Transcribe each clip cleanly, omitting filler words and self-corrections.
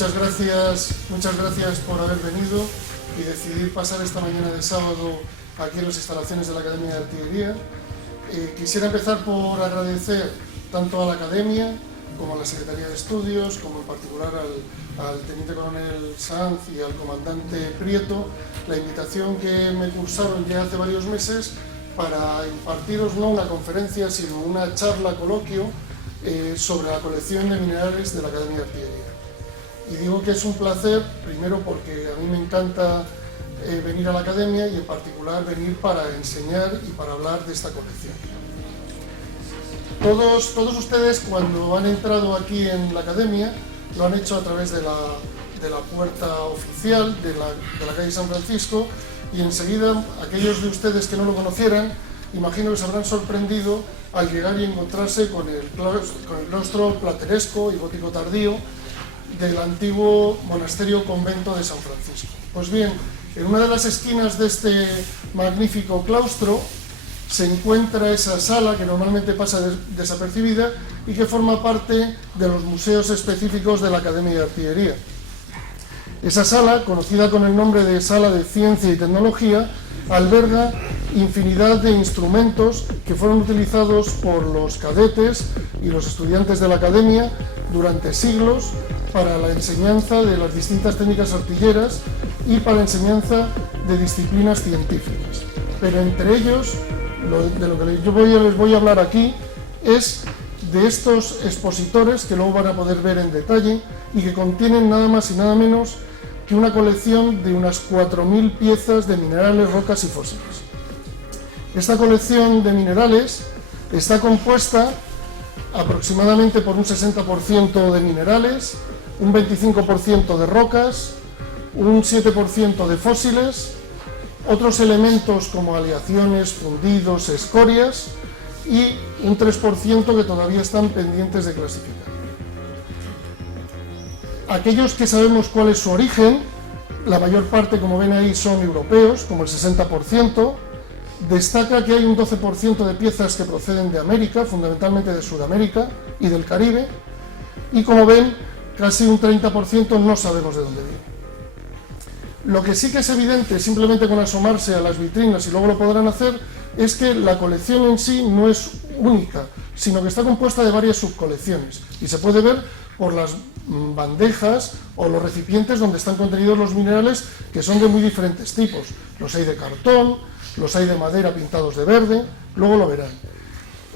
muchas gracias por haber venido y decidir pasar esta mañana de sábado aquí en las instalaciones de la Academia de Artillería. Quisiera empezar por agradecer tanto a la Academia como a la Secretaría de Estudios, como en particular al Teniente Coronel Sanz y al Comandante Prieto, la invitación que me cursaron ya hace varios meses para impartiros no una conferencia, sino una charla coloquio sobre la colección de minerales de la Academia de Artillería. Y digo que es un placer, primero porque a mí me encanta venir a la Academia y en particular venir para enseñar y para hablar de esta colección. Todos ustedes cuando han entrado aquí en la Academia lo han hecho a través de la puerta oficial de la calle San Francisco y enseguida aquellos de ustedes que no lo conocieran, imagino que se habrán sorprendido al llegar y encontrarse con el claustro plateresco y gótico tardío del antiguo monasterio convento de San Francisco. Pues bien, en una de las esquinas de este magnífico claustro se encuentra esa sala que normalmente pasa desapercibida y que forma parte de los museos específicos de la Academia de Artillería. Esa sala, conocida con el nombre de Sala de Ciencia y Tecnología, alberga infinidad de instrumentos que fueron utilizados por los cadetes y los estudiantes de la Academia durante siglos para la enseñanza de las distintas técnicas artilleras y para la enseñanza de disciplinas científicas. Pero entre ellos, de lo que yo les voy a hablar aquí es de estos expositores que luego van a poder ver en detalle y que contienen nada más y nada menos que una colección de unas 4.000 piezas de minerales, rocas y fósiles. Esta colección de minerales está compuesta aproximadamente por un 60% de minerales, un 25% de rocas, un 7% de fósiles, otros elementos como aleaciones, fundidos, escorias y un 3% que todavía están pendientes de clasificar. Aquellos que sabemos cuál es su origen, la mayor parte, como ven ahí, son europeos, como el 60%. Destaca que hay un 12% de piezas que proceden de América, fundamentalmente de Sudamérica y del Caribe, y como ven, casi un 30% no sabemos de dónde viene. Lo que sí que es evidente, simplemente con asomarse a las vitrinas, y luego lo podrán hacer, es que la colección en sí no es única, sino que está compuesta de varias subcolecciones, y se puede ver por las bandejas o los recipientes donde están contenidos los minerales, que son de muy diferentes tipos. Los hay de cartón, los hay de madera pintados de verde, luego lo verán.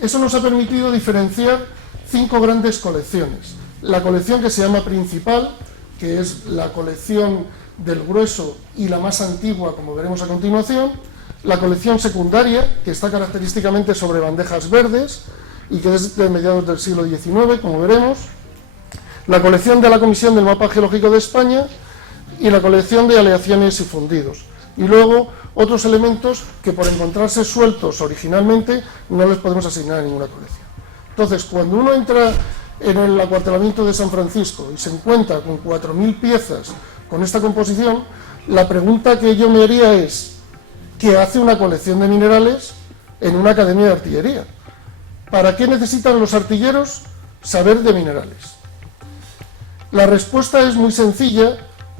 Eso nos ha permitido diferenciar 5 grandes colecciones. La colección que se llama principal, que es la colección del grueso y la más antigua, como veremos a continuación. La colección secundaria, que está característicamente sobre bandejas verdes y que es de mediados del siglo XIX, como veremos. La colección de la Comisión del Mapa Geológico de España y la colección de aleaciones y fundidos. Y luego otros elementos que por encontrarse sueltos originalmente no les podemos asignar a ninguna colección. Entonces, cuando uno entra en el acuartelamiento de San Francisco y se encuentra con 4.000 piezas con esta composición, la pregunta que yo me haría es: ¿qué hace una colección de minerales en una academia de artillería? ¿Para qué necesitan los artilleros saber de minerales? La respuesta es muy sencilla,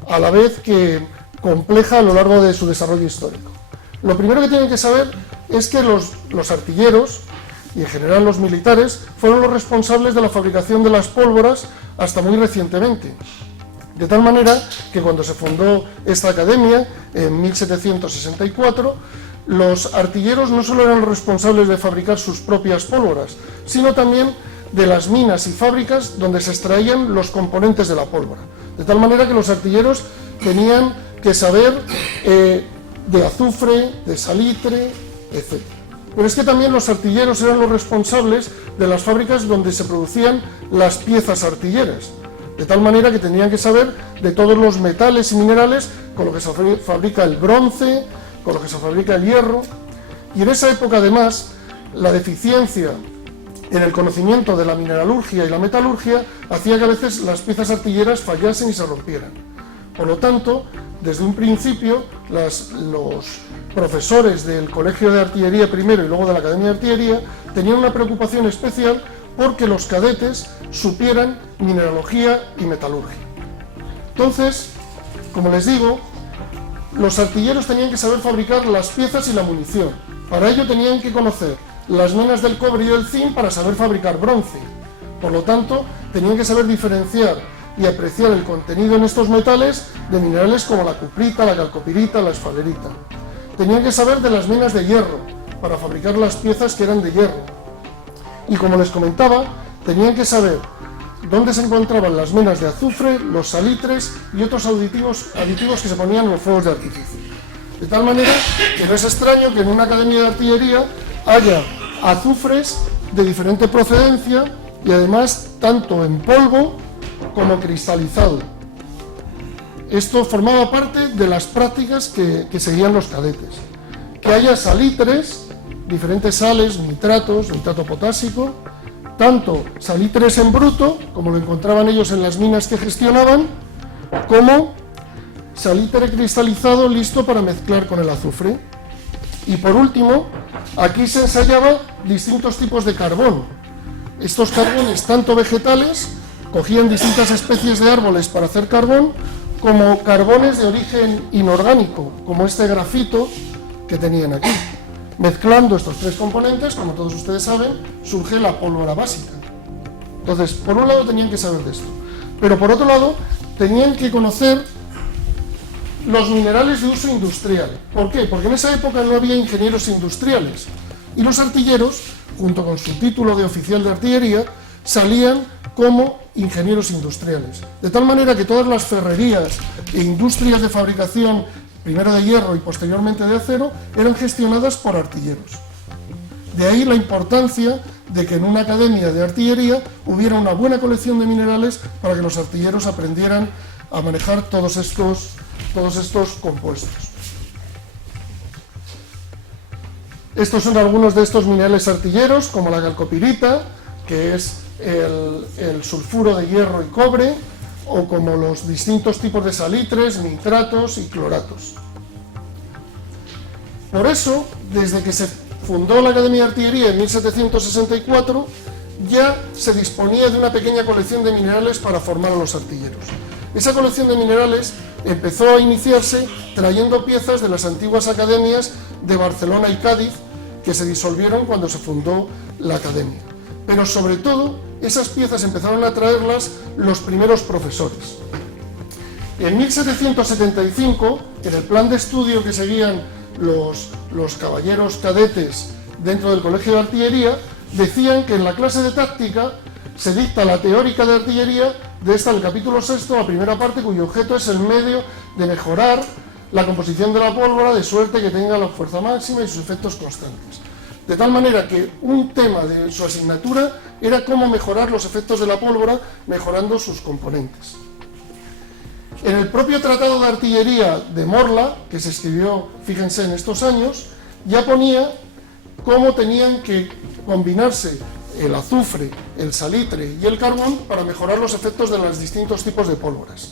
a la vez que compleja a lo largo de su desarrollo histórico. Lo primero que tienen que saber es que los artilleros, y en general los militares, fueron los responsables de la fabricación de las pólvoras hasta muy recientemente. De tal manera que cuando se fundó esta academia, en 1764, los artilleros no solo eran los responsables de fabricar sus propias pólvoras, sino también de las minas y fábricas donde se extraían los componentes de la pólvora. De tal manera que los artilleros tenían que saber de azufre, de salitre, etc. Pero es que también los artilleros eran los responsables de las fábricas donde se producían las piezas artilleras. De tal manera que tenían que saber de todos los metales y minerales con lo que se fabrica el bronce, con lo que se fabrica el hierro. Y en esa época, además, la deficiencia en el conocimiento de la mineralurgia y la metalurgia hacía que a veces las piezas artilleras fallasen y se rompieran. Por lo tanto, desde un principio, los profesores del Colegio de Artillería primero y luego de la Academia de Artillería tenían una preocupación especial porque los cadetes supieran mineralogía y metalurgia. Entonces, como les digo, los artilleros tenían que saber fabricar las piezas y la munición. Para ello tenían que conocer las minas del cobre y del zinc para saber fabricar bronce. Por lo tanto, tenían que saber diferenciar y apreciar el contenido en estos metales de minerales como la cuprita, la calcopirita, la esfalerita. Tenían que saber de las minas de hierro para fabricar las piezas que eran de hierro. Y como les comentaba, tenían que saber dónde se encontraban las minas de azufre, los salitres y otros aditivos que se ponían en los fuegos de artificio. De tal manera que no es extraño que en una academia de artillería haya azufres de diferente procedencia y además tanto en polvo como cristalizado. Esto formaba parte de las prácticas que seguían los cadetes. Que haya salitres, diferentes sales, nitratos, nitrato potásico, tanto salitres en bruto, como lo encontraban ellos en las minas que gestionaban, como salitre cristalizado listo para mezclar con el azufre. Y por último, aquí se ensayaba distintos tipos de carbón. Estos carbones, tanto vegetales, cogían distintas especies de árboles para hacer carbón, como carbones de origen inorgánico, como este grafito que tenían aquí. Mezclando estos tres componentes, como todos ustedes saben, surge la pólvora básica. Entonces, por un lado tenían que saber de esto, pero por otro lado tenían que conocer los minerales de uso industrial. ¿Por qué? Porque en esa época no había ingenieros industriales y los artilleros, junto con su título de oficial de artillería, salían como ingenieros industriales. De tal manera que todas las ferrerías e industrias de fabricación, primero de hierro y posteriormente de acero, eran gestionadas por artilleros. De ahí la importancia de que en una academia de artillería hubiera una buena colección de minerales para que los artilleros aprendieran a manejar todos estos compuestos. Estos son algunos de estos minerales artilleros, como la calcopirita, que es el sulfuro de hierro y cobre, o como los distintos tipos de salitres, nitratos y cloratos. Por eso, desde que se fundó la Academia de Artillería en 1764, ya se disponía de una pequeña colección de minerales para formar a los artilleros. Esa colección de minerales empezó a iniciarse trayendo piezas de las antiguas academias de Barcelona y Cádiz, que se disolvieron cuando se fundó la academia. Pero sobre todo, esas piezas empezaron a traerlas los primeros profesores. En 1775, en el plan de estudio que seguían los caballeros cadetes dentro del Colegio de Artillería, decían que en la clase de táctica se dicta la teórica de artillería, de esta el capítulo 6, la primera parte, cuyo objeto es el medio de mejorar la composición de la pólvora de suerte que tenga la fuerza máxima y sus efectos constantes. De tal manera que un tema de su asignatura era cómo mejorar los efectos de la pólvora mejorando sus componentes. En el propio Tratado de Artillería de Morla, que se escribió, fíjense, en estos años, ya ponía cómo tenían que combinarse el azufre, el salitre y el carbón para mejorar los efectos de los distintos tipos de pólvoras.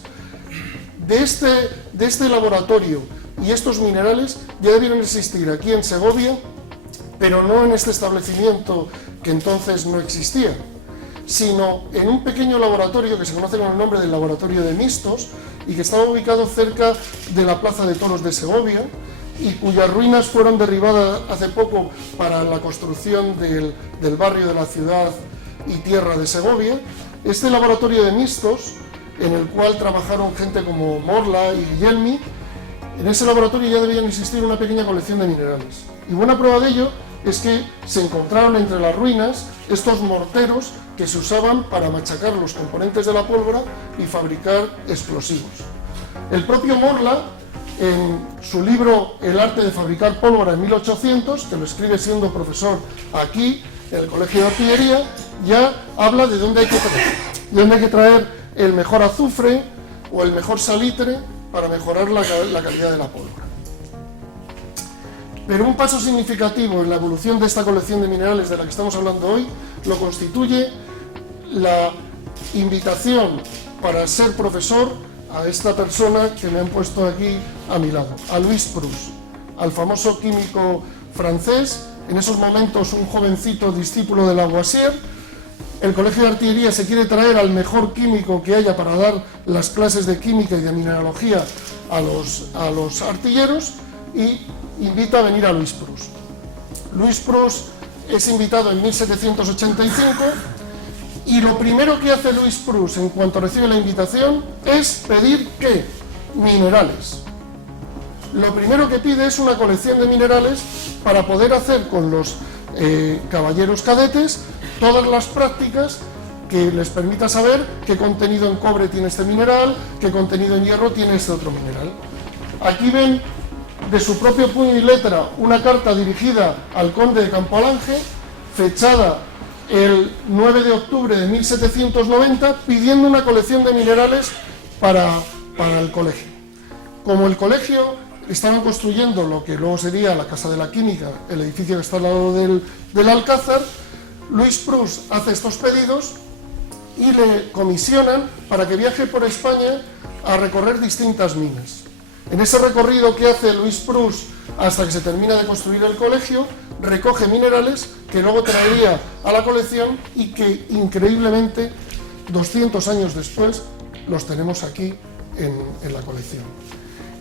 De este laboratorio y estos minerales ya debieron existir aquí en Segovia, pero no en este establecimiento que entonces no existía, sino en un pequeño laboratorio que se conoce con el nombre del Laboratorio de Mistos y que estaba ubicado cerca de la Plaza de Toros de Segovia y cuyas ruinas fueron derribadas hace poco para la construcción del barrio de la ciudad y tierra de Segovia. Este Laboratorio de Mistos, en el cual trabajaron gente como Morla y Guillermi, en ese laboratorio ya debían existir una pequeña colección de minerales. Y buena prueba de ello es que se encontraron entre las ruinas estos morteros que se usaban para machacar los componentes de la pólvora y fabricar explosivos. El propio Morla, en su libro El arte de fabricar pólvora en 1800, que lo escribe siendo profesor aquí, en el Colegio de Artillería, ya habla de dónde hay que traer el mejor azufre o el mejor salitre para mejorar la calidad de la pólvora. Pero un paso significativo en la evolución de esta colección de minerales de la que estamos hablando hoy lo constituye la invitación para ser profesor a esta persona que me han puesto aquí a mi lado, a Louis Proust, al famoso químico francés, en esos momentos un jovencito discípulo de Lavoisier, el Colegio de Artillería se quiere traer al mejor químico que haya para dar las clases de química y de mineralogía a los artilleros y invita a venir a Louis Proust. Louis Proust es invitado en 1785 y lo primero que hace Louis Proust en cuanto recibe la invitación es pedir ¿qué? Minerales. Lo primero que pide es una colección de minerales para poder hacer con los caballeros cadetes todas las prácticas que les permita saber qué contenido en cobre tiene este mineral, qué contenido en hierro tiene este otro mineral. Aquí ven de su propio puño y letra una carta dirigida al conde de Campoalange, fechada el 9 de octubre de 1790, pidiendo una colección de minerales para el colegio. Como el colegio estaban construyendo lo que luego sería la Casa de la Química, el edificio que está al lado del Alcázar, Louis Proust hace estos pedidos y le comisionan para que viaje por España a recorrer distintas minas. En ese recorrido que hace Louis Proust hasta que se termina de construir el colegio, recoge minerales que luego traería a la colección y que increíblemente 200 años después los tenemos aquí en la colección.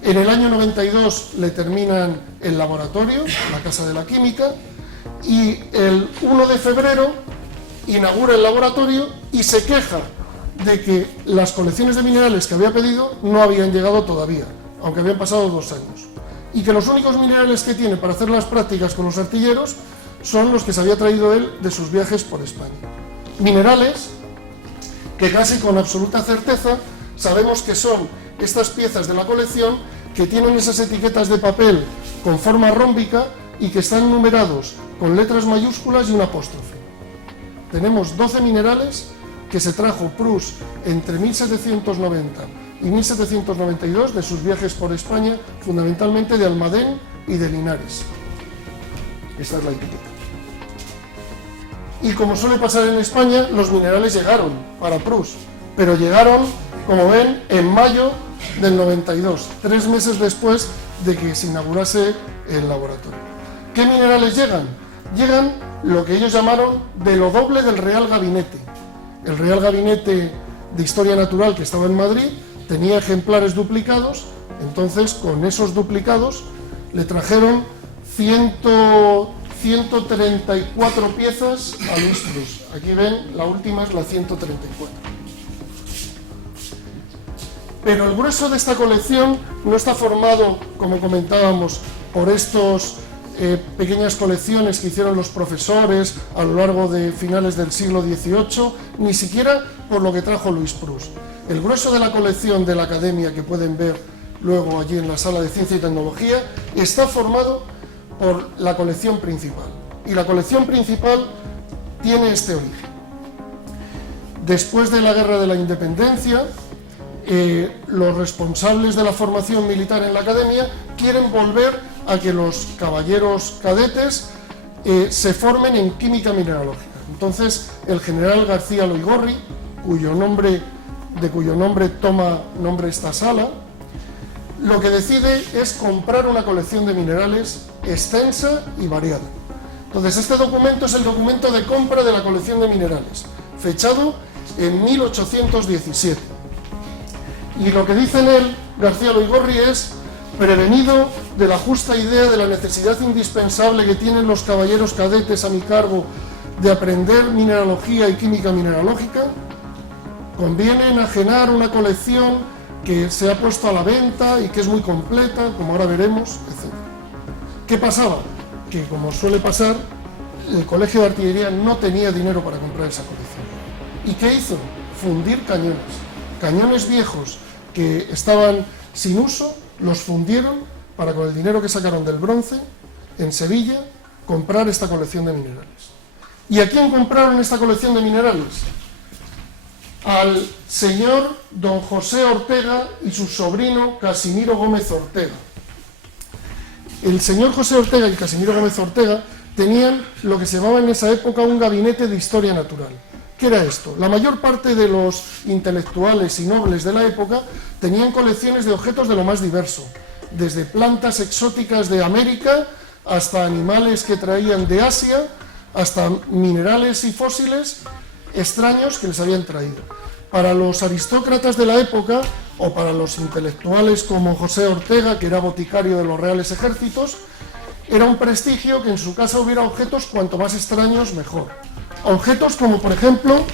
En el año 92 le terminan el laboratorio, la Casa de la Química, y el 1 de febrero inaugura el laboratorio y se queja de que las colecciones de minerales que había pedido no habían llegado todavía, aunque habían pasado 2 años, y que los únicos minerales que tiene para hacer las prácticas con los artilleros son los que se había traído él de sus viajes por España. Minerales que casi con absoluta certeza sabemos que son estas piezas de la colección que tienen esas etiquetas de papel con forma rómbica y que están numerados con letras mayúsculas y un apóstrofe. Tenemos 12 minerales que se trajo Proust entre 1790 y 1792 de sus viajes por España, fundamentalmente de Almadén y de Linares. Esta es la etiqueta. Y como suele pasar en España, los minerales llegaron para Proust, pero llegaron, como ven, en mayo del 92, 3 meses después de que se inaugurase el laboratorio. ¿Qué minerales llegan? Llegan lo que ellos llamaron de lo doble del Real Gabinete. El Real Gabinete de Historia Natural que estaba en Madrid tenía ejemplares duplicados, entonces con esos duplicados le trajeron 134 piezas a Louis Proust. Aquí ven, la última es la 134. Pero el grueso de esta colección no está formado, como comentábamos, por estos pequeñas colecciones que hicieron los profesores a lo largo de finales del siglo XVIII, ni siquiera por lo que trajo Louis Proust. El grueso de la colección de la Academia, que pueden ver luego allí en la sala de Ciencia y Tecnología, está formado por la colección principal. Y la colección principal tiene este origen. Después de la Guerra de la Independencia, los responsables de la formación militar en la Academia quieren volver a que los caballeros cadetes se formen en química mineralógica. Entonces, el general García Loigorri, de cuyo nombre toma nombre esta sala, lo que decide es comprar una colección de minerales extensa y variada. Entonces, este documento es el documento de compra de la colección de minerales, fechado en 1817. Y lo que dice en él García Loigorri es: prevenido de la justa idea de la necesidad indispensable que tienen los caballeros cadetes a mi cargo de aprender mineralogía y química mineralógica, conviene enajenar una colección que se ha puesto a la venta y que es muy completa, como ahora veremos, etc. ¿Qué pasaba? Que, como suele pasar, el Colegio de Artillería no tenía dinero para comprar esa colección. ¿Y qué hizo? Fundir cañones. Cañones viejos que estaban sin uso, los fundieron para, con el dinero que sacaron del bronce, en Sevilla, comprar esta colección de minerales. ¿Y a quién compraron esta colección de minerales? Al señor don José Ortega y su sobrino Casimiro Gómez Ortega. El señor José Ortega y Casimiro Gómez Ortega tenían lo que se llamaba en esa época un gabinete de historia natural. ¿Qué era esto? La mayor parte de los intelectuales y nobles de la época tenían colecciones de objetos de lo más diverso, desde plantas exóticas de América hasta animales que traían de Asia, hasta minerales y fósiles extraños que les habían traído. Para los aristócratas de la época, o para los intelectuales como José Ortega, que era boticario de los Reales Ejércitos, era un prestigio que en su casa hubiera objetos cuanto más extraños mejor. Objetos como, por ejemplo,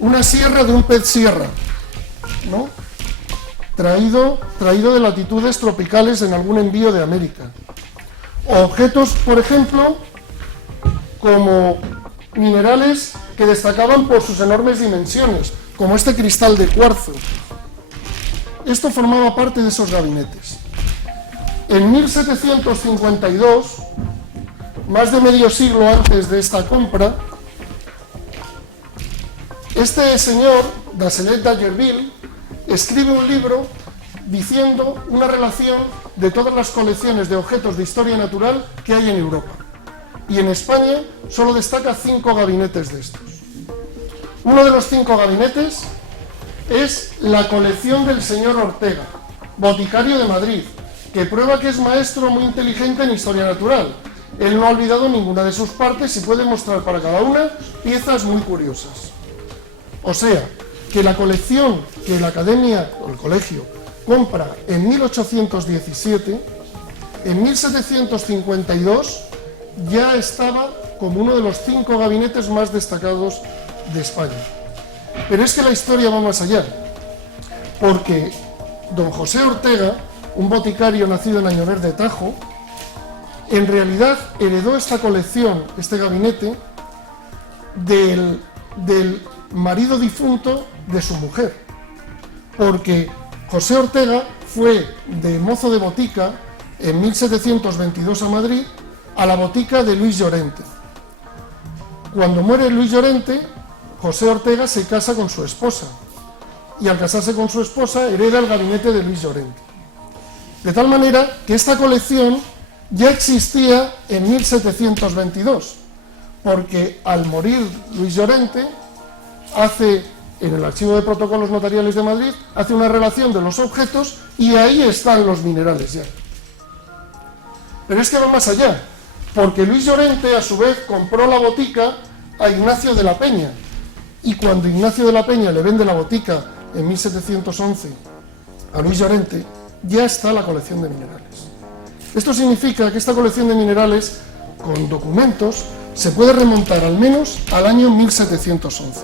una sierra de un pez sierra, ¿no? Traído de latitudes tropicales en algún envío de América. O objetos, por ejemplo, como minerales que destacaban por sus enormes dimensiones, como este cristal de cuarzo. Esto formaba parte de esos gabinetes. En 1752, más de medio siglo antes de esta compra, este señor, Dacelet d'Algerville, escribe un libro diciendo una relación de todas las colecciones de objetos de historia natural que hay en Europa. Y en España solo destaca 5 gabinetes de estos. Uno de los 5 gabinetes es la colección del señor Ortega, boticario de Madrid, que prueba que es maestro muy inteligente en historia natural. Él no ha olvidado ninguna de sus partes y puede mostrar para cada una piezas muy curiosas. O sea, que la colección que la Academia o el Colegio compra en 1817, en 1752 ya estaba como uno de los 5 gabinetes más destacados de España. Pero es que la historia va más allá, porque don José Ortega, un boticario nacido en Añover Tajo, en realidad heredó esta colección, este gabinete, del marido difunto de su mujer, porque José Ortega fue de mozo de botica en 1722 a Madrid, a la botica de Luis Llorente. Cuando muere Luis Llorente, José Ortega se casa con su esposa, y al casarse con su esposa hereda el gabinete de Luis Llorente. De tal manera que esta colección ya existía en 1722, porque al morir Luis Llorente, en el archivo de protocolos notariales de Madrid, hace una relación de los objetos y ahí están los minerales ya. Pero es que va más allá, porque Luis Llorente a su vez compró la botica a Ignacio de la Peña, y cuando Ignacio de la Peña le vende la botica en 1711 a Luis Llorente, ya está la colección de minerales. Esto significa que esta colección de minerales, con documentos, se puede remontar al menos al año 1711.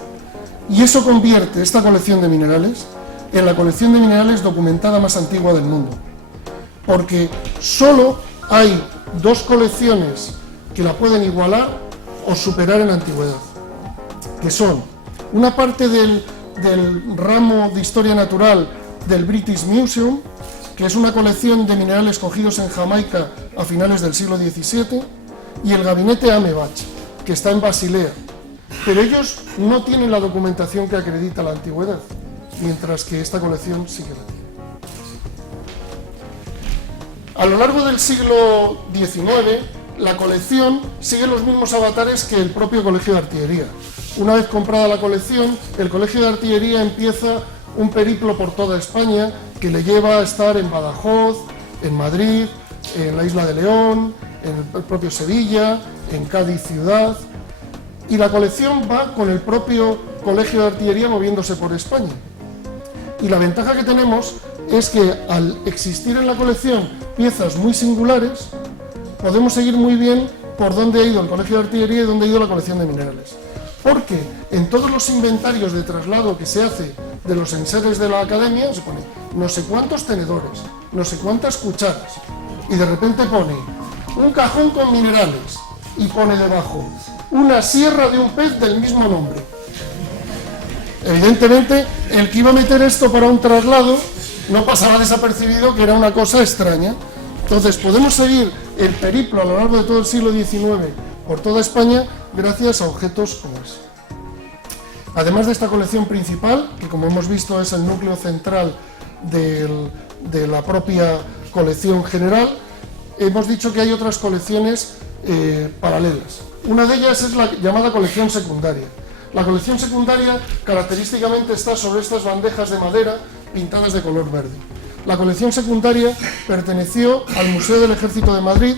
Y eso convierte esta colección de minerales en la colección de minerales documentada más antigua del mundo. Porque solo hay 2 colecciones que la pueden igualar o superar en antigüedad, que son una parte del ramo de historia natural del British Museum, que es una colección de minerales cogidos en Jamaica a finales del siglo XVII, y el gabinete Amebach, que está en Basilea. Pero ellos no tienen la documentación que acredita la antigüedad, mientras que esta colección sí que la tiene. A lo largo del siglo XIX, la colección sigue los mismos avatares que el propio Colegio de Artillería. Una vez comprada la colección, el Colegio de Artillería empieza un periplo por toda España que le lleva a estar en Badajoz, en Madrid, en la Isla de León, en el propio Sevilla, en Cádiz ciudad, y la colección va con el propio Colegio de Artillería moviéndose por España. Y la ventaja que tenemos es que al existir en la colección piezas muy singulares, podemos seguir muy bien por dónde ha ido el Colegio de Artillería y dónde ha ido la colección de minerales. Porque en todos los inventarios de traslado que se hace de los enseres de la Academia, se pone no sé cuántos tenedores, no sé cuántas cucharas, y de repente pone un cajón con minerales, y pone debajo una sierra de un pez del mismo nombre. Evidentemente, el que iba a meter esto para un traslado no pasaba desapercibido, que era una cosa extraña. Entonces, podemos seguir el periplo a lo largo de todo el siglo XIX por toda España gracias a objetos como ese. Además de esta colección principal, que como hemos visto es el núcleo central de la propia colección general, hemos dicho que hay otras colecciones paralelas. Una de ellas es la llamada colección secundaria. La colección secundaria característicamente está sobre estas bandejas de madera pintadas de color verde. La colección secundaria perteneció al Museo del Ejército de Madrid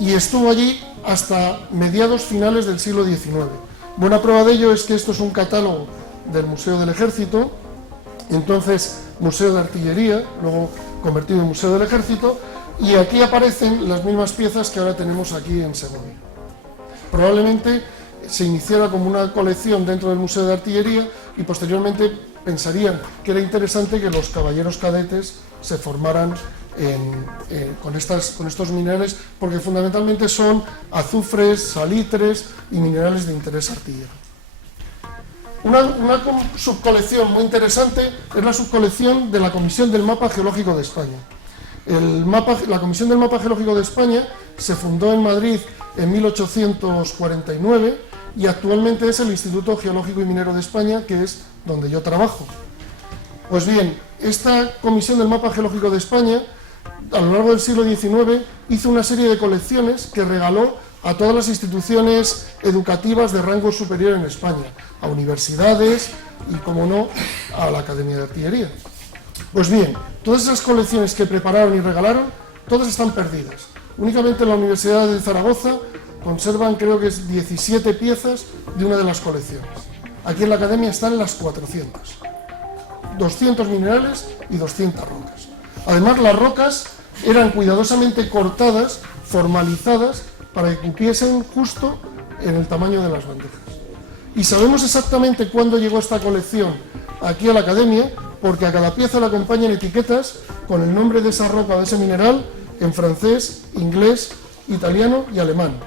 y estuvo allí hasta mediados finales del siglo XIX. Buena prueba de ello es que esto es un catálogo del Museo del Ejército, entonces Museo de Artillería, luego convertido en Museo del Ejército, y aquí aparecen las mismas piezas que ahora tenemos aquí en Segovia. Probablemente se iniciara como una colección dentro del Museo de Artillería y posteriormente pensarían que era interesante que los caballeros cadetes se formaran con estos minerales, porque fundamentalmente son azufres, salitres y minerales de interés artillero. Una subcolección muy interesante es la subcolección de la Comisión del Mapa Geológico de España. La Comisión del Mapa Geológico de España se fundó en Madrid en 1849 y actualmente es el Instituto Geológico y Minero de España, que es donde yo trabajo. Pues bien, esta Comisión del Mapa Geológico de España, a lo largo del siglo XIX, hizo una serie de colecciones que regaló a todas las instituciones educativas de rango superior en España, a universidades y, como no, a la Academia de Artillería. Pues bien, todas esas colecciones que prepararon y regalaron, todas están perdidas. Únicamente la Universidad de Zaragoza conservan, creo que es 17 piezas de una de las colecciones. Aquí en la Academia están las 400. 200 minerales y 200 rocas. Además, las rocas eran cuidadosamente cortadas, formalizadas, para que cupiesen justo en el tamaño de las bandejas. Y sabemos exactamente cuándo llegó esta colección aquí a la Academia, porque a cada pieza le acompañan etiquetas con el nombre de esa roca, de ese mineral, en francés, inglés, italiano y alemán.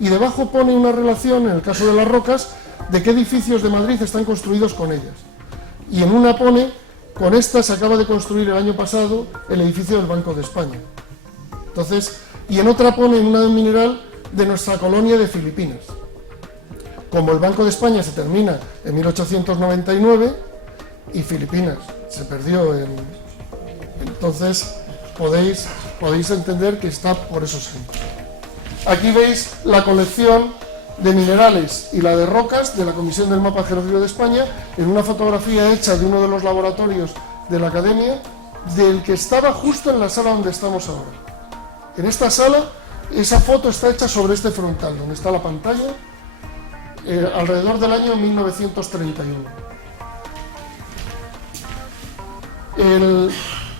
Y debajo pone una relación, en el caso de las rocas, de qué edificios de Madrid están construidos con ellas. Y en una pone, con esta se acaba de construir el año pasado el edificio del Banco de España. Entonces, y en otra pone una mineral de nuestra colonia de Filipinas. Como el Banco de España se termina en 1899 y Filipinas se perdió entonces podéis entender que está por esos años. Aquí veis la colección de minerales y la de rocas de la Comisión del Mapa Geológico de España en una fotografía hecha de uno de los laboratorios de la Academia, del que estaba justo en la sala donde estamos ahora. En esta sala, esa foto está hecha sobre este frontal, donde está la pantalla, alrededor del año 1931.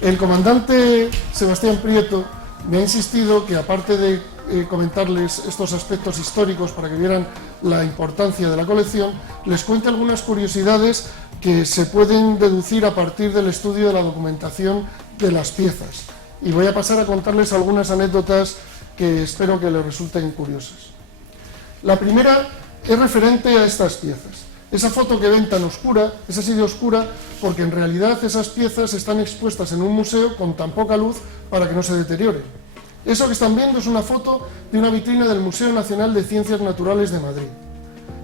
El comandante Sebastián Prieto me ha insistido que, aparte de comentarles estos aspectos históricos para que vieran la importancia de la colección, les cuente algunas curiosidades que se pueden deducir a partir del estudio de la documentación de las piezas. Y voy a pasar a contarles algunas anécdotas que espero que les resulten curiosas. La primera es referente a estas piezas. Esa foto que ven tan oscura, es así de oscura porque en realidad esas piezas están expuestas en un museo con tan poca luz para que no se deterioren. Eso que están viendo es una foto de una vitrina del Museo Nacional de Ciencias Naturales de Madrid.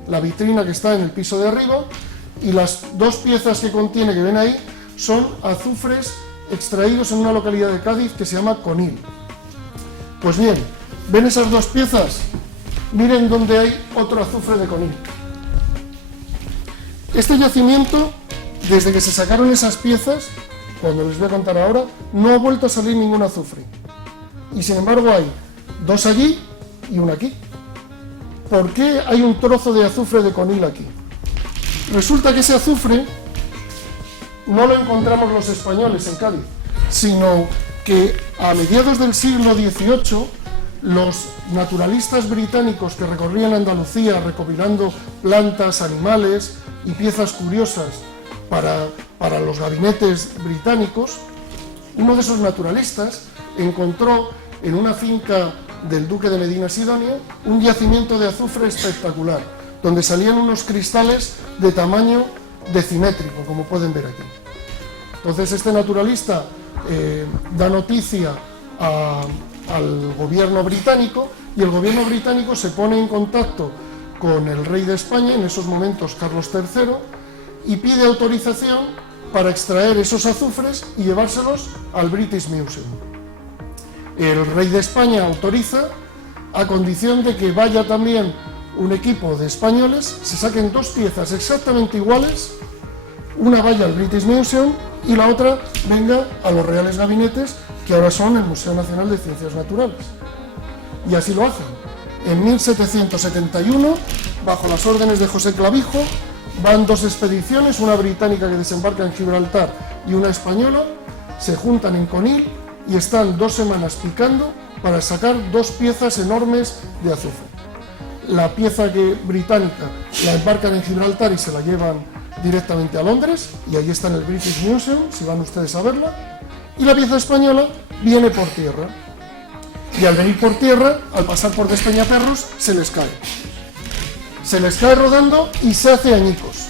La vitrina que está en el piso de arriba, y las dos piezas que contiene, que ven ahí, son azufres extraídos en una localidad de Cádiz que se llama Conil. Pues bien, ¿ven esas dos piezas? Miren dónde hay otro azufre de Conil. Este yacimiento, desde que se sacaron esas piezas, cuando les voy a contar ahora, no ha vuelto a salir ningún azufre. Y sin embargo hay dos allí y uno aquí. ¿Por qué hay un trozo de azufre de Conil aquí? Resulta que ese azufre no lo encontramos los españoles en Cádiz, sino que a mediados del siglo XVIII los naturalistas británicos que recorrían Andalucía recopilando plantas, animales y piezas curiosas para los gabinetes británicos, uno de esos naturalistas encontró en una finca del duque de Medina Sidonia un yacimiento de azufre espectacular, donde salían unos cristales de tamaño decimétrico, como pueden ver aquí. Entonces este naturalista da noticia al gobierno británico, y el gobierno británico se pone en contacto con el rey de España, en esos momentos Carlos III, y pide autorización para extraer esos azufres y llevárselos al British Museum. El rey de España autoriza, a condición de que vaya también un equipo de españoles, se saquen dos piezas exactamente iguales, una vaya al British Museum y la otra venga a los Reales Gabinetes, que ahora son el Museo Nacional de Ciencias Naturales. Y así lo hacen. En 1771 bajo las órdenes de José Clavijo, van 2 expediciones, una británica que desembarca en Gibraltar y una española, se juntan en Conil y están 2 semanas picando para sacar 2 piezas enormes de azufre. La pieza británica la embarcan en Gibraltar y se la llevan directamente a Londres, y ahí está en el British Museum, si van ustedes a verla, y la pieza española viene por tierra. Y al venir por tierra, al pasar por Despeñaperros, se les cae. Se les cae rodando y se hace añicos.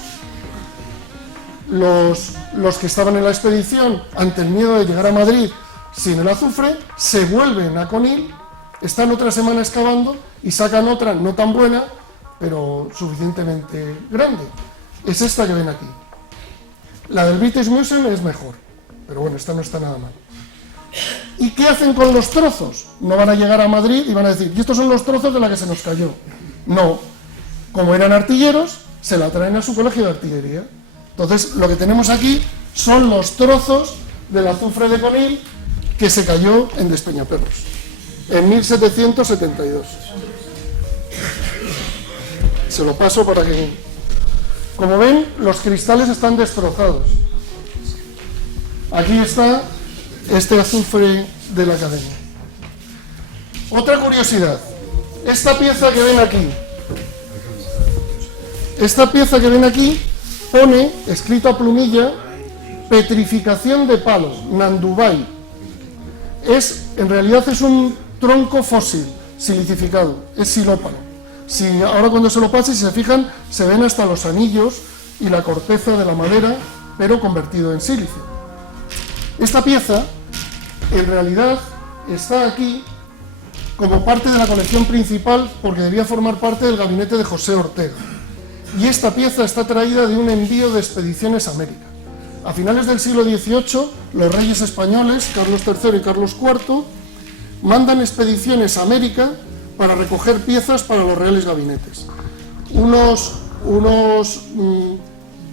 Los que estaban en la expedición, ante el miedo de llegar a Madrid sin el azufre, se vuelven a Conil, están otra semana excavando y sacan otra no tan buena, pero suficientemente grande. Es esta que ven aquí. La del British Museum es mejor, pero bueno, esta no está nada mal. ¿Y qué hacen con los trozos? No van a llegar a Madrid y van a decir, y estos son los trozos de la que se nos cayó. No, como eran artilleros, se la traen a su colegio de artillería. Entonces, lo que tenemos aquí son los trozos del azufre de Conil que se cayó en Despeñaperros, en 1772. Se lo paso para que... Como ven, los cristales están destrozados. Aquí está este azufre de la academia. Otra curiosidad, esta pieza que ven aquí, pone, escrito a plumilla, petrificación de palo, Nandubay. En realidad es un tronco fósil, silicificado, es silópano. Ahora cuando se lo pase, si se fijan, se ven hasta los anillos y la corteza de la madera, pero convertido en sílice. Esta pieza, en realidad, está aquí como parte de la colección principal porque debía formar parte del gabinete de José Ortega. Y esta pieza está traída de un envío de expediciones a América. A finales del siglo XVIII, los reyes españoles, Carlos III y Carlos IV, mandan expediciones a América para recoger piezas para los reales gabinetes. Unos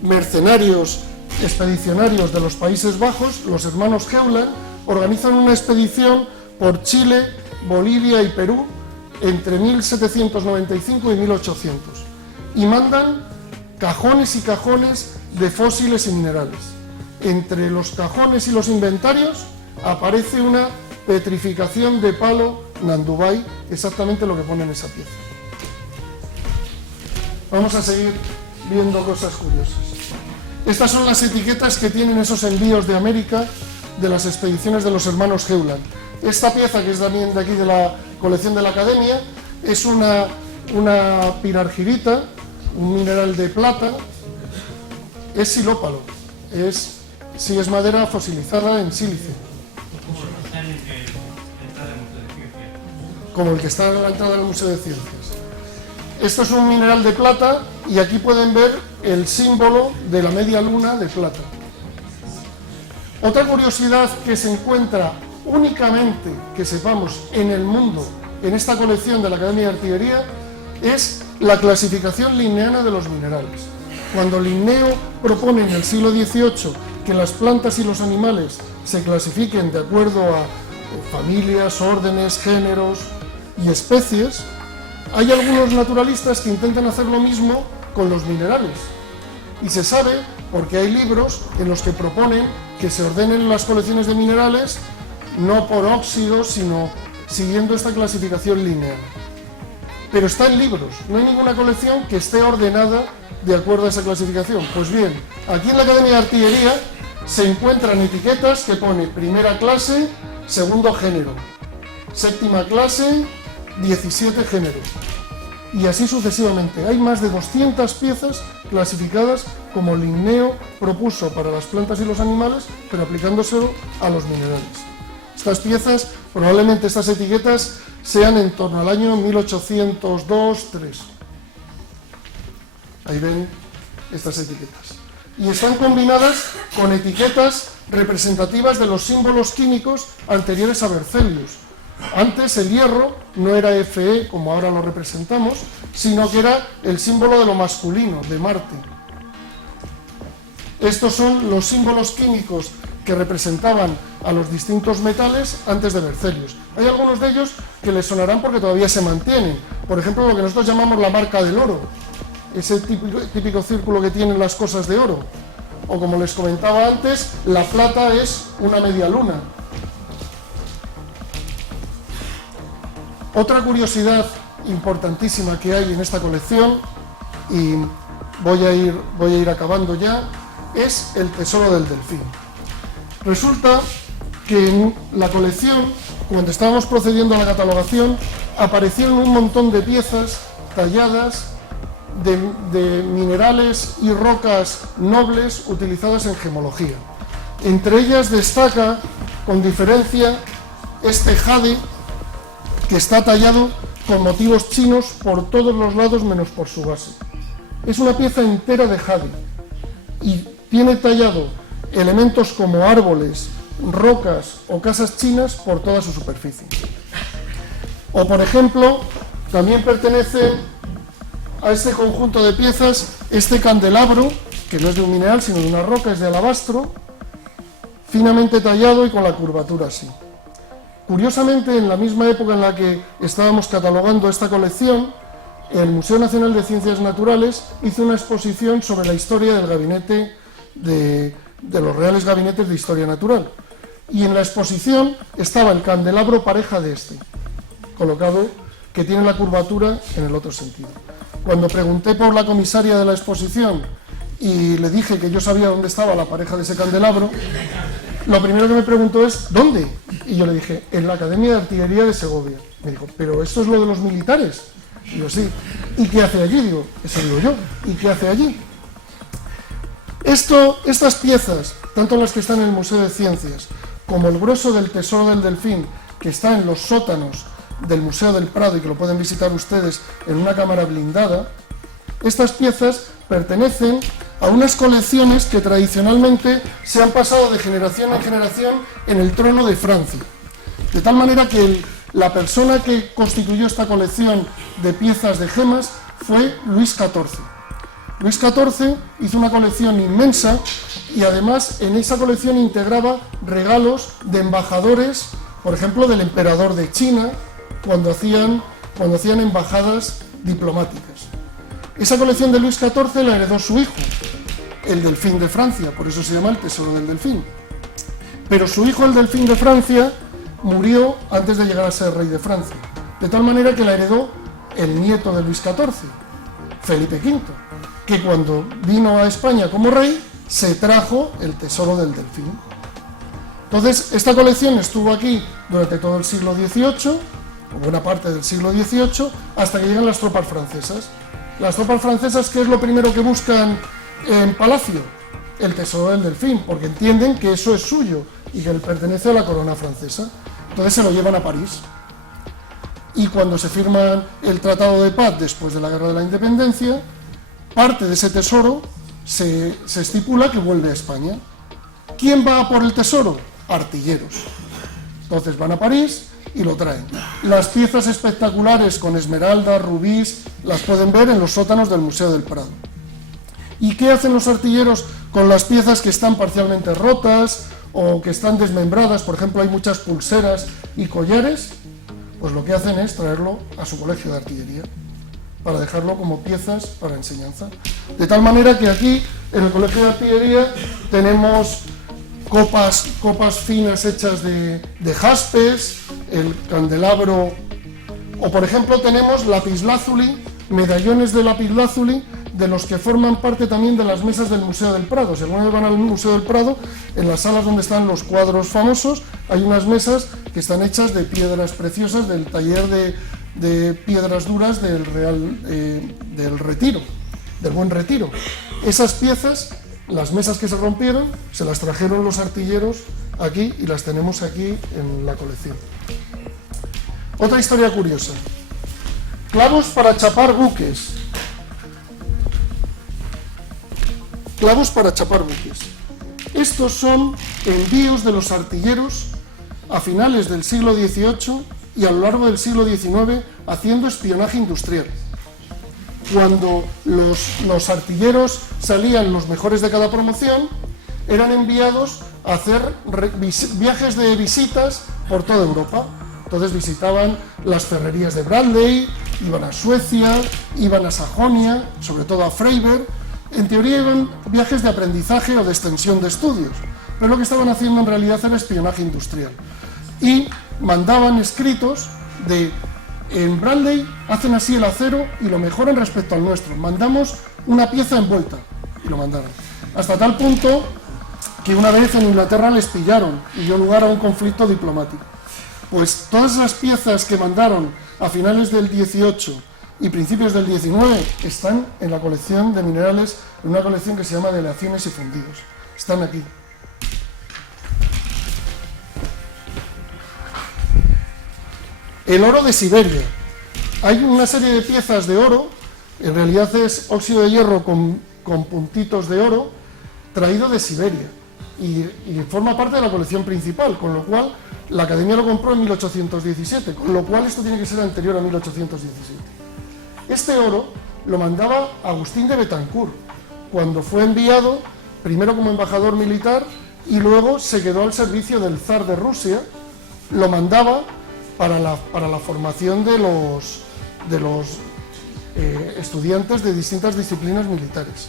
mercenarios expedicionarios de los Países Bajos, los hermanos Heuland, organizan una expedición por Chile, Bolivia y Perú entre 1795 y 1800 y mandan cajones y cajones de fósiles y minerales. Entre los cajones y los inventarios aparece una petrificación de palo Nandubay, exactamente lo que pone en esa pieza. Vamos a seguir viendo cosas curiosas. Estas son las etiquetas que tienen esos envíos de América de las expediciones de los hermanos Heuland. Esta pieza, que es también de aquí de la colección de la Academia, es una pirargirita, un mineral de plata, es silópalo, es madera fosilizada en sílice. Como el que está en la entrada del Museo de Ciencias. Esto es un mineral de plata y aquí pueden ver el símbolo de la media luna de plata. Otra curiosidad que se encuentra únicamente, que sepamos, en el mundo, en esta colección de la Academia de Artillería, es la clasificación linneana de los minerales. Cuando Linneo propone en el siglo XVIII que las plantas y los animales se clasifiquen de acuerdo a familias, órdenes, géneros y especies, hay algunos naturalistas que intentan hacer lo mismo con los minerales. Y se sabe porque hay libros en los que proponen que se ordenen las colecciones de minerales no por óxidos, sino siguiendo esta clasificación lineal. Pero está en libros, no hay ninguna colección que esté ordenada de acuerdo a esa clasificación. Pues bien, aquí en la Academia de Artillería se encuentran etiquetas que pone primera clase, segundo género, séptima clase, 17 géneros, y así sucesivamente. Hay más de 200 piezas clasificadas como Linneo propuso para las plantas y los animales, pero aplicándoselo a los minerales. Estas piezas, probablemente estas etiquetas, sean en torno al año 1802-3. Ahí ven estas etiquetas. Y están combinadas con etiquetas representativas de los símbolos químicos anteriores a Berzelius. Antes el hierro no era Fe, como ahora lo representamos, sino que era el símbolo de lo masculino, de Marte. Estos son los símbolos químicos que representaban a los distintos metales antes de Berzelius. Hay algunos de ellos que les sonarán porque todavía se mantienen. Por ejemplo, lo que nosotros llamamos la marca del oro. ese típico círculo que tienen las cosas de oro. O como les comentaba antes, la plata es una media luna. Otra curiosidad importantísima que hay en esta colección, y voy a ir acabando ya, es el tesoro del delfín. Resulta que en la colección, cuando estábamos procediendo a la catalogación, aparecieron un montón de piezas talladas de minerales y rocas nobles utilizadas en gemología. Entre ellas destaca, con diferencia, este jade, que está tallado con motivos chinos por todos los lados menos por su base. Es una pieza entera de jade y tiene tallado elementos como árboles, rocas o casas chinas por toda su superficie. O por ejemplo, también pertenece a este conjunto de piezas este candelabro, que no es de un mineral sino de una roca, es de alabastro, finamente tallado y con la curvatura así. Curiosamente, en la misma época en la que estábamos catalogando esta colección, el Museo Nacional de Ciencias Naturales hizo una exposición sobre la historia del gabinete de los Reales Gabinetes de Historia Natural. Y en la exposición estaba el candelabro pareja de este, colocado, que tiene la curvatura en el otro sentido. Cuando pregunté por la comisaria de la exposición y le dije que yo sabía dónde estaba la pareja de ese candelabro, lo primero que me preguntó es ¿dónde? Y yo le dije, en la Academia de Artillería de Segovia. Me dijo, ¿pero esto es lo de los militares? Y yo, sí. ¿Y qué hace allí? Digo, eso digo yo. ¿Y qué hace allí? Estas piezas, tanto las que están en el Museo de Ciencias como el grueso del tesoro del delfín, que está en los sótanos del Museo del Prado y que lo pueden visitar ustedes en una cámara blindada, estas piezas pertenecen a unas colecciones que tradicionalmente se han pasado de generación en generación en el trono de Francia. De tal manera que la persona que constituyó esta colección de piezas de gemas fue Luis XIV. Luis XIV hizo una colección inmensa y además en esa colección integraba regalos de embajadores, por ejemplo, del emperador de China, cuando hacían embajadas diplomáticas. Esa colección de Luis XIV la heredó su hijo, el delfín de Francia, por eso se llama el tesoro del delfín. Pero su hijo, el delfín de Francia, murió antes de llegar a ser rey de Francia, de tal manera que la heredó el nieto de Luis XIV, Felipe V, que cuando vino a España como rey, se trajo el tesoro del delfín. Entonces, esta colección estuvo aquí durante todo el siglo XVIII, o buena parte del siglo XVIII, hasta que llegan las tropas francesas. Las tropas francesas, ¿qué es lo primero que buscan en Palacio? El tesoro del delfín, porque entienden que eso es suyo y que le pertenece a la corona francesa. Entonces se lo llevan a París. Y cuando se firma el Tratado de Paz después de la Guerra de la Independencia, parte de ese tesoro se estipula que vuelve a España. ¿Quién va a por el tesoro? Artilleros. Entonces van a París y lo traen. Las piezas espectaculares con esmeraldas, rubíes, las pueden ver en los sótanos del Museo del Prado. ¿Y qué hacen los artilleros con las piezas que están parcialmente rotas o que están desmembradas? Por ejemplo, hay muchas pulseras y collares. Pues lo que hacen es traerlo a su colegio de artillería para dejarlo como piezas para enseñanza. De tal manera que aquí, en el colegio de artillería, tenemos copas finas hechas de jaspes, el candelabro, o por ejemplo tenemos lapislázuli, medallones de lapislázuli, de los que forman parte también de las mesas del Museo del Prado. Si alguna vez van al Museo del Prado, en las salas donde están los cuadros famosos, hay unas mesas que están hechas de piedras preciosas del taller de piedras duras del Retiro, del Buen Retiro. Esas piezas, las mesas que se rompieron, se las trajeron los artilleros aquí y las tenemos aquí en la colección. Otra historia curiosa. Clavos para chapar buques. Clavos para chapar buques. Estos son envíos de los artilleros a finales del siglo XVIII y a lo largo del siglo XIX haciendo espionaje industrial. Cuando los artilleros salían los mejores de cada promoción, eran enviados a hacer viajes de visitas por toda Europa. Entonces visitaban las ferrerías de Bradley, iban a Suecia, iban a Sajonia, sobre todo a Freiberg. En teoría eran viajes de aprendizaje o de extensión de estudios, pero lo que estaban haciendo en realidad era espionaje industrial. Y mandaban escritos de: en Bradley hacen así el acero y lo mejoran respecto al nuestro, mandamos una pieza envuelta, y lo mandaron. Hasta tal punto que una vez en Inglaterra les pillaron y dio lugar a un conflicto diplomático. Pues todas las piezas que mandaron a finales del 18 y principios del 19 están en la colección de minerales, en una colección que se llama de aleaciones y fundidos. Están aquí. El oro de Siberia. Hay una serie de piezas de oro, en realidad es óxido de hierro con puntitos de oro, traído de Siberia, y forma parte de la colección principal, con lo cual la Academia lo compró en 1817, con lo cual esto tiene que ser anterior a 1817. Este oro lo mandaba Agustín de Betancourt, cuando fue enviado primero como embajador militar y luego se quedó al servicio del zar de Rusia. Lo mandaba para la formación de los estudiantes de distintas disciplinas militares.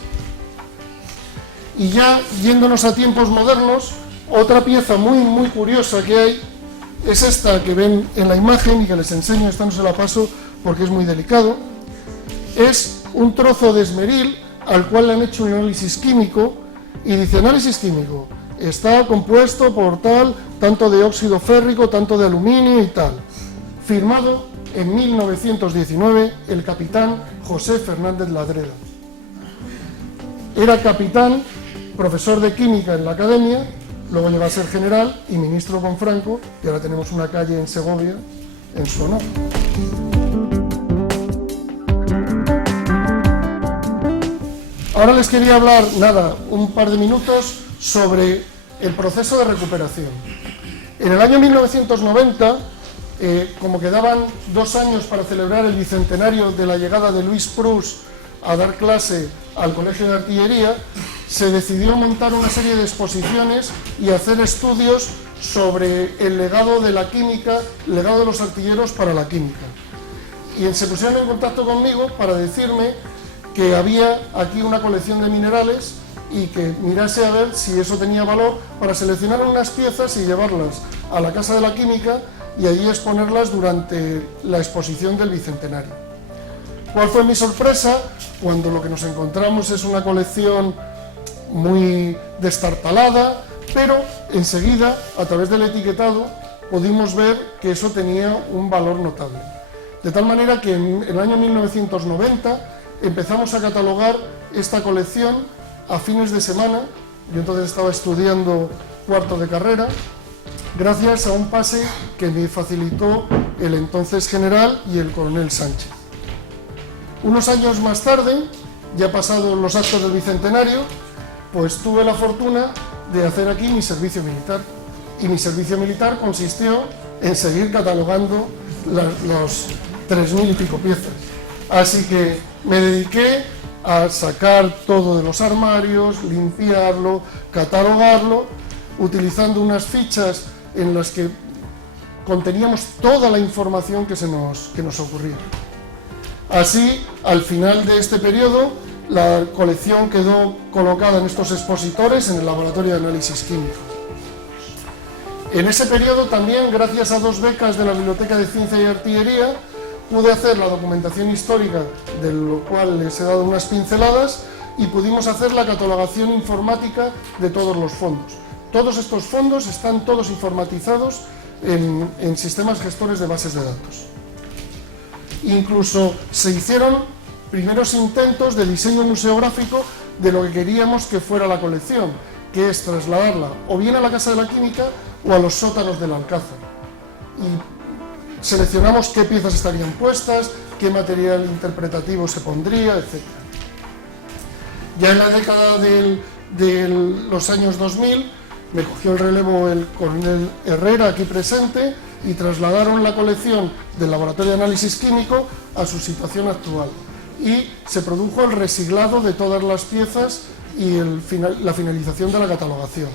Y ya yéndonos a tiempos modernos, otra pieza muy curiosa que hay es esta que ven en la imagen y que les enseño. Esta no se la paso porque es muy delicado. Es un trozo de esmeril al cual le han hecho un análisis químico y dice: análisis químico, está compuesto por tanto de óxido férrico, tanto de aluminio y tal. Firmado en 1919 el capitán José Fernández Ladreda. Era capitán, profesor de química en la academia, luego llegó a ser general y ministro con Franco, y ahora tenemos una calle en Segovia en su honor. Ahora les quería hablar, un par de minutos sobre el proceso de recuperación. En el año 1990, como quedaban 2 años para celebrar el bicentenario de la llegada de Louis Proust a dar clase al Colegio de Artillería, se decidió montar una serie de exposiciones y hacer estudios sobre el legado de la química, el legado de los artilleros para la química. Y se pusieron en contacto conmigo para decirme que había aquí una colección de minerales y que mirase a ver si eso tenía valor para seleccionar unas piezas y llevarlas a la Casa de la Química y allí exponerlas durante la exposición del Bicentenario. ¿Cuál fue mi sorpresa? Cuando lo que nos encontramos es una colección muy destartalada, pero enseguida, a través del etiquetado, pudimos ver que eso tenía un valor notable. De tal manera que en el año 1990 empezamos a catalogar esta colección a fines de semana. Yo entonces estaba estudiando cuarto de carrera, gracias a un pase que me facilitó el entonces general y el coronel Sánchez. Unos años más tarde, ya pasados los actos del Bicentenario, pues tuve la fortuna de hacer aquí mi servicio militar. Y mi servicio militar consistió en seguir catalogando los 3.000 y pico piezas. Así que me dediqué a sacar todo de los armarios, limpiarlo, catalogarlo, utilizando unas fichas en las que conteníamos toda la información que nos ocurría. Así, al final de este periodo, la colección quedó colocada en estos expositores en el Laboratorio de Análisis Químico. En ese periodo también, gracias a 2 becas de la Biblioteca de Ciencia y Artillería, pude hacer la documentación histórica, de lo cual les he dado unas pinceladas, y pudimos hacer la catalogación informática de todos los fondos. Todos estos fondos están todos informatizados en sistemas gestores de bases de datos. Incluso se hicieron primeros intentos de diseño museográfico de lo que queríamos que fuera la colección, que es trasladarla o bien a la Casa de la Química o a los sótanos del Alcázar. Y seleccionamos qué piezas estarían puestas, qué material interpretativo se pondría, etc. Ya en la década de los años 2000 me cogió el relevo el coronel Herrera, aquí presente, y trasladaron la colección del Laboratorio de Análisis Químico a su situación actual. Y se produjo el resiglado de todas las piezas y la finalización de la catalogación.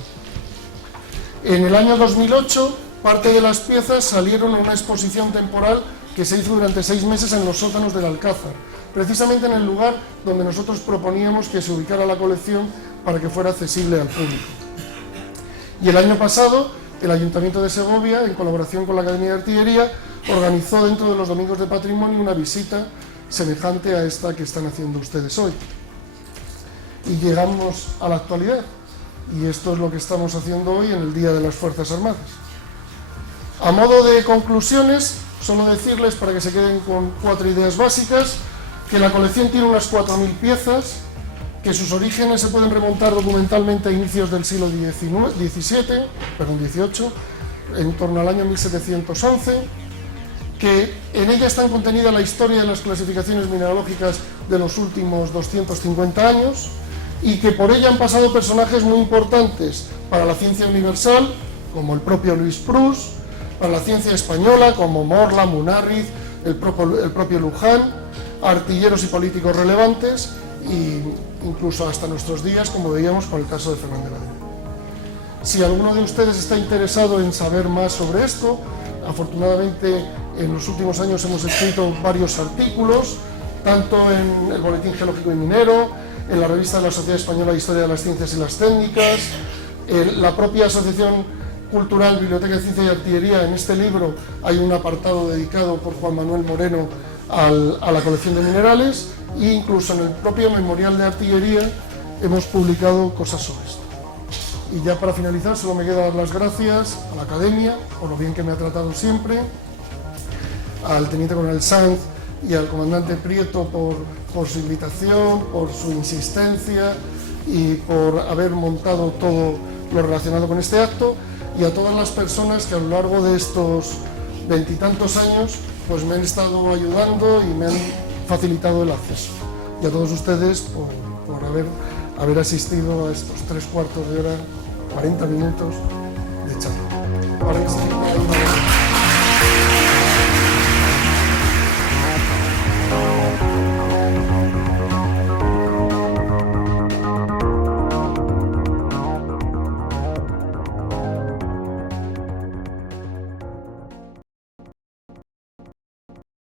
En el año 2008 parte de las piezas salieron en una exposición temporal que se hizo durante 6 meses en los sótanos del Alcázar, precisamente en el lugar donde nosotros proponíamos que se ubicara la colección para que fuera accesible al público. Y el año pasado, el Ayuntamiento de Segovia, en colaboración con la Academia de Artillería, organizó dentro de los Domingos de Patrimonio una visita semejante a esta que están haciendo ustedes hoy. Y llegamos a la actualidad, y esto es lo que estamos haciendo hoy en el Día de las Fuerzas Armadas. A modo de conclusiones, solo decirles, para que se queden con 4 ideas básicas, que la colección tiene unas 4.000 piezas, que sus orígenes se pueden remontar documentalmente a inicios del siglo XVIII, en torno al año 1711, que en ella están contenida la historia de las clasificaciones mineralógicas de los últimos 250 años, y que por ella han pasado personajes muy importantes para la ciencia universal, como el propio Luis Prus, para la ciencia española, como Morla, Munarriz, el propio Luján, artilleros y políticos relevantes, e incluso hasta nuestros días, como veíamos con el caso de Fernández Ladrón. Si alguno de ustedes está interesado en saber más sobre esto, afortunadamente en los últimos años hemos escrito varios artículos, tanto en el Boletín Geológico y Minero, en la revista de la Sociedad Española de Historia de las Ciencias y las Técnicas, en la propia Asociación Cultural, Biblioteca de Ciencia y Artillería. En este libro hay un apartado dedicado por Juan Manuel Moreno a la colección de minerales, e incluso en el propio Memorial de Artillería hemos publicado cosas sobre esto. Y ya para finalizar, solo me queda dar las gracias a la Academia por lo bien que me ha tratado siempre, al Teniente Coronel Sanz y al Comandante Prieto por su invitación, por su insistencia y por haber montado todo lo relacionado con este acto, y a todas las personas que a lo largo de estos 20 y tantos años pues me han estado ayudando y me han facilitado el acceso. Y a todos ustedes por haber asistido a estos 3/4 de hora, 40 minutos de charla.